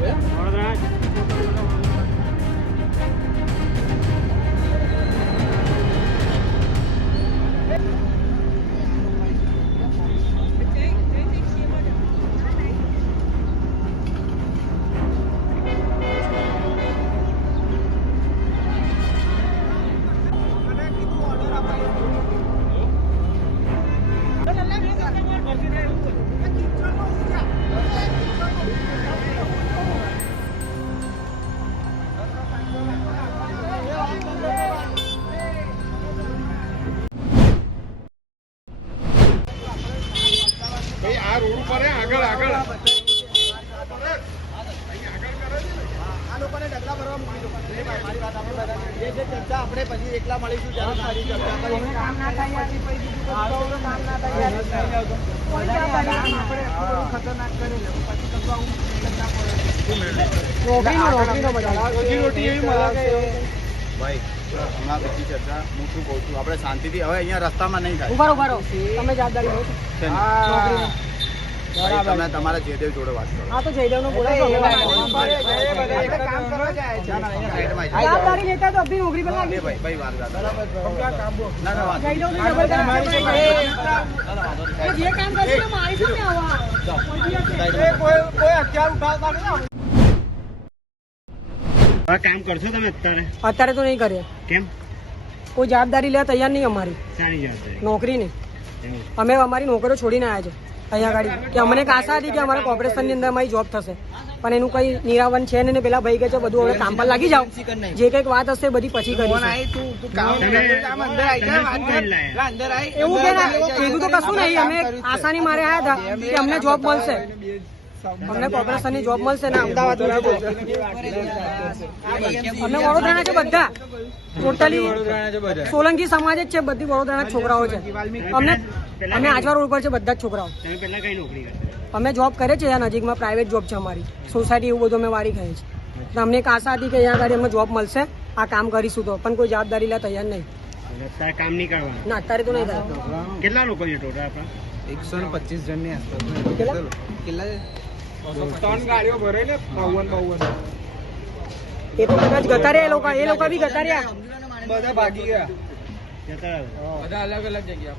ભાઈ રોડ ઉપર આગળ આગળ. લોકોને ડગલા ભરવા મૂકી ભાઈ, મારી વાત આપણે બધા- જે છે ચર્ચા આપણે પછી એકલા મળીશું જ્યારે સારી ચર્ચા કરીશું. આ તો કામ ના થાય યાર. કોઈ જવાબદારી નહીં. આપણે એટલું બધું ખતરનાક કરેલું. પછી કશું આવું મેળ પડે. નોકરીનો નોકરીનો બધા. રોજી એવી મળે ભાઈ હમણાં બીજી ચર્ચા હું શું કહું છું? આપણે શાંતિથી હવે અહીંયા રસ્તામાં નહીં થાય. તમે જવાબદારી લો. ને? તમે તમારા જયદેવ જોડે વાત કરો. હા તો જયદેવનો બોલાવો. એ આપણે બધા- કામ કરવા જાય છે. ના, ના, સાઈડમાં લેતા તો અભી ભાઈ ભાઈ વાત. ના ના વાત જયદેવને જબરદસ્ત આપણે જે કામ કરશે મારી સામે આવવા. કોઈ હથિયાર ઉઠાવતા નહીં કામ કરશો તમે અત્યારે? અત્યારે તો નહીં કરીએ. કેમ? કોઈ જવાબદારી લેવા તૈયાર નહીં અમારી. નોકરી નહીં. અમે અમારી નોકરીઓ છોડીને આવ્યા છે. અહીંયા આગળ કે અમને એક આશા હતી કે અમારા કોર્પોરેશનની અંદર અમારી જોબ થશે પણ એનું કઈ નિરાવન છે ને પેલા ભાઈ કે છે બધું હવે કામ પર લાગી જાવ જે કંઈક વાત હશે બધી પછી કરી એવું કે એવું તો કશું નહીં અમે આશાની મારે આવ્યા હતા કે અમને જોબ મળશે અમને કોર્પોરેશનની જોબ મળશે ને અમદાવાદ અમને વડોદરાના છે બધા ટોટલી સોલંકી સમાજ જ છે બધી વડોદરાના છોકરાઓ છે અમને અમે આજવા રોડ પર છે બધા જ છોકરાઓ. તમે પહેલા કઈ નોકરી કરતા? અમે જોબ કરે છે અહીંયા નજીકમાં પ્રાઇવેટ જોબ છે અમારી. સોસાયટી એવું બધું અમે વારી ખાઈએ છીએ. તો અમને એક આશા હતી કે અહીંયા આગળ અમે જોબ મળશે. આ કામ કરીશું તો. પણ કોઈ જવાબદારી લેવા તૈયાર નહીં. અત્યારે કામ નહીં કરવાનું? ના અત્યારે તો નહીં થાય કેટલા લોકો છે ટોટલ આપણા? એકસો ને પચીસ જણની આસપાસ. ત્રણ ગાડીઓ ભરે ને બાવન બાવન. એ તો કદાચ ગતા રહ્યા એ લોકો એ લોકો બી ગતા રહ્યા. બધા ભાગી ગયા. બધા અલગ અલગ જગ્યા